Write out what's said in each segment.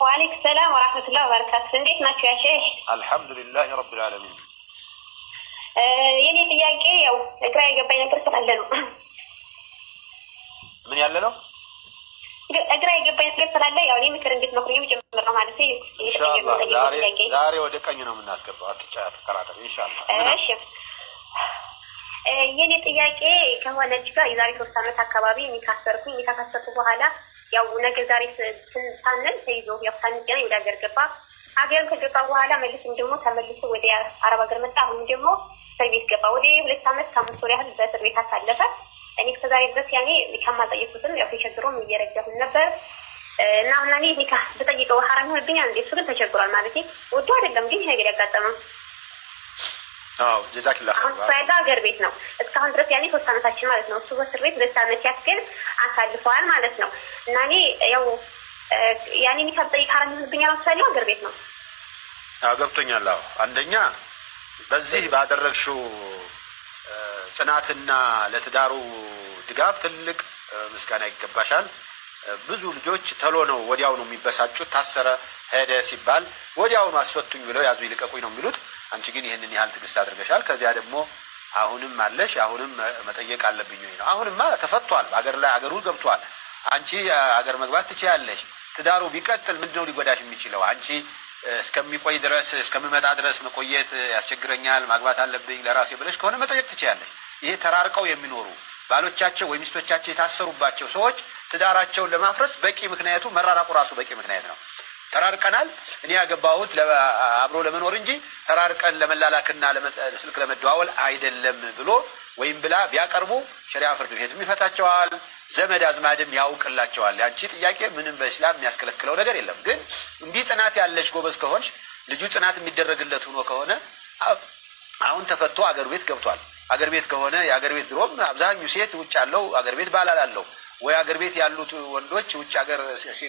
وعليكم السلام ورحمة الله وبركاته. እንዴት ናችሁ ያ ሼህ? አልሐምዱሊላህ ረብል ዓለሚን። የኔ ጥያቄ ያው ግራ የገባኝ ነገር ስላለ ነው። ምን ያለ ነው? ግራ የገባኝ ነገር ስላለ ያው እኔ ምክር እንድትመክሩኝ ጭምር ነው ማለት ነው። ኢንሻአላህ ዛሬ ወደ ቀኝ ነው የምናስገባው። አትከራከር ኢንሻአላህ። እሺ የኔ ጥያቄ ከሆነች ጋር የዛሬ 3 ዓመት አካባቢ የሚካሰርኩኝ የሚካሰርኩ በኋላ ያው ነገ ዛሬ ሳንል ተይዞ ያው ሳንገናኝ ወደ ሀገር ገባ። ሀገር ከገባ በኋላ መልስም ደግሞ ተመልሶ ወደ አረብ ሀገር መጣ። አሁን ደግሞ እስር ቤት ገባ። ወደ 2 ዓመት ከ5 ወር ያህል በእስር ቤት አሳለፈ። እኔ እስከዛሬ ድረስ ያኔ ከማጠየቁትም ያው ተቸግሮም እየረዳሁን ነበር እና አሁን እኔ ኒካ ብጠይቀው ሐራም ይሆንብኛል እንዴ? እሱ ግን ተቸግሯል ማለት ወዶ አይደለም ግን ነገር ያጋጠመው አዎ ጀዛኪላህ አሁን ሳይዳ ሀገር ቤት ነው እስካሁን ድረስ ያኔ 3 ዓመታችን ማለት ነው። እሱ በእስር ቤት 2 ዓመት ያክል አሳልፈዋል ማለት ነው። እና እኔ ያው ያኔ ኒካ ብጠይቅ ሐራም ይሆንብኛል ማለት ሀገር ቤት ነው። አዎ ገብቶኛል። አዎ አንደኛ በዚህ ባደረግሽው ጽናትና ለትዳሩ ድጋፍ ትልቅ ምስጋና ይገባሻል። ብዙ ልጆች ተሎ ነው ወዲያው ነው የሚበሳጩት። ታሰረ ሄደ ሲባል ወዲያው አስፈቱኝ ብለው ያዙ ይልቀቁኝ ነው የሚሉት። አንቺ ግን ይህንን ያህል ትዕግስት አድርገሻል። ከዚያ ደግሞ አሁንም አለሽ። አሁንም መጠየቅ አለብኝ ወይ ነው። አሁንማ ተፈቷል። አገር ላይ አገሩ ገብቷል። አንቺ አገር መግባት ትችያለሽ። ትዳሩ ቢቀጥል ምንድነው ሊጎዳሽ የሚችለው? አንቺ እስከሚቆይ ድረስ እስከሚመጣ ድረስ መቆየት ያስቸግረኛል ማግባት አለብኝ ለራሴ ብለሽ ከሆነ መጠየቅ ትችያለሽ። ይሄ ተራርቀው የሚኖሩ ባሎቻቸው ወይ ሚስቶቻቸው የታሰሩባቸው ሰዎች ትዳራቸውን ለማፍረስ በቂ ምክንያቱ መራራቁ ራሱ በቂ ምክንያት ነው። ተራርቀናል እኔ ያገባሁት አብሮ ለመኖር እንጂ ተራርቀን ለመላላክና ለስልክ ለመደዋወል አይደለም ብሎ ወይም ብላ ቢያቀርቡ ሸሪዓ ፍርድ ቤትም ይፈታቸዋል። ዘመድ አዝማድም ያውቅላቸዋል። ያንቺ ጥያቄ ምንም በእስላም የሚያስከለክለው ነገር የለም። ግን እንዲህ ጽናት ያለሽ ጎበዝ ከሆንሽ ልጁ ጽናት የሚደረግለት ሆኖ ከሆነ አሁን ተፈቶ አገር ቤት ገብቷል። አገር ቤት ከሆነ የአገር ቤት ድሮም አብዛኛው ሴት ውጭ ያለው አገር ቤት ባላላለው ወይ አገር ቤት ያሉት ወንዶች ውጭ አገር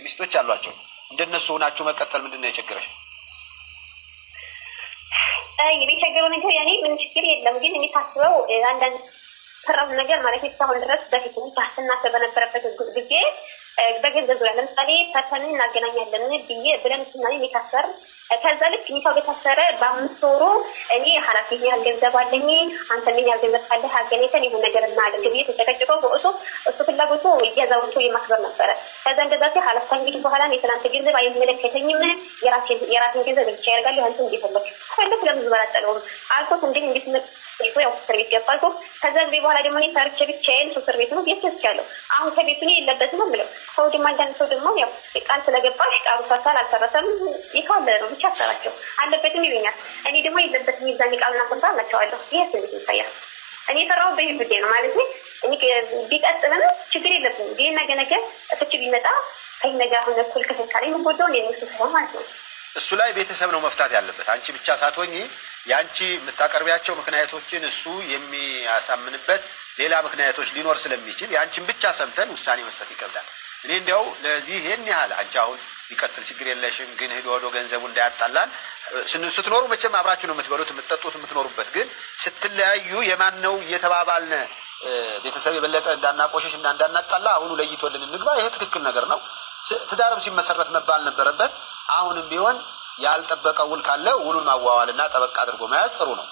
ሚስቶች አሏቸው። እንደነሱ ሆናችሁ መቀጠል ምንድን ነው የቸገረሽ? የሚቸገረው ነገር ያኔ ምን ችግር የለም። ግን የሚታስበው አንዳንድ ሰራው ነገር ማለት እስካሁን ድረስ በፊት ታስናሰ በነበረበት ጊዜ በገንዘብ ዙሪያ ለምሳሌ ፈተንን እናገናኛለን ብለን ስናኔ የሚታሰር ከዛ ልክ ኒካው በታሰረ በ5 ወሩ እኔ ኃላፊነት ያህል ገንዘብ አለኝ አንተ ምን ያህል ገንዘብ ካለህ አገናኝተን ይሁን ነገር እናድርግ ብዬ ተጨቀጭቆ እሱ ፍላጎቱ እያዛውቶ የማክበር ነበረ። ከዛ እንደዛ ኃላፊነት እንግዲህ በኋላ የትናንት ገንዘብ አይመለከተኝም የራሴን ገንዘብ ብቻ ያደርጋለሁ አንተ እንዲፈለግ ፈለክ ለምን ዝበራጠለው አልኮት እንዴት ያው እስር ቤት ገባልኩ። ከዛ ጊዜ በኋላ ደግሞ እኔ ሰርቼ ብቻዬን እስር ቤት ነው ቤተስቻለሁ። አሁን ከቤቱ ነው የለበትም ነው ሰው ደግሞ አንዳንድ ሰው ደግሞ ያው ቃል ስለገባሽ ቃሉ ሳሳል አልሰረሰም ይካለ ነው ብቻ አሰራቸው አለበትም ይሉኛል። እኔ ደግሞ የለበትም ይዛኝ ቃሉና ኮንትራት ናቸዋለሁ። ይሄ ስንት ይታያል። እኔ የሰራው በይሁዴ ነው ማለት ነው። እኔ ቢቀጥልም ችግር የለብኝም። ይሄ ነገ ፍቺ ቢመጣ ከይ ነገር አሁን እኩል ከፈካለኝ ወዶን የነሱ ሰው ማለት ነው። እሱ ላይ ቤተሰብ ነው መፍታት ያለበት። አንቺ ብቻ ሳትሆኚ ያንቺ የምታቀርቢያቸው ምክንያቶችን እሱ የሚያሳምንበት ሌላ ምክንያቶች ሊኖር ስለሚችል ያንቺን ብቻ ሰምተን ውሳኔ መስጠት ይከብዳል። እኔ እንዲያው ለዚህ ይሄን ያህል አንቺ አሁን ቢቀጥል ችግር የለሽም፣ ግን ሄዶ ወዶ ገንዘቡ እንዳያጣላን ስትኖሩ መቼም አብራችሁ ነው የምትበሉት የምትጠጡት የምትኖሩበት። ግን ስትለያዩ የማን ነው እየተባባልነ ቤተሰብ የበለጠ እንዳናቆሸሽ እና እንዳናጣላ አሁኑ ለይቶልን እንግባ። ይሄ ትክክል ነገር ነው። ትዳርም ሲመሰረት መባል ነበረበት። አሁንም ቢሆን ያልጠበቀ ውል ካለ ውሉን ማዋዋልና ጠበቅ አድርጎ መያዝ ጥሩ ነው።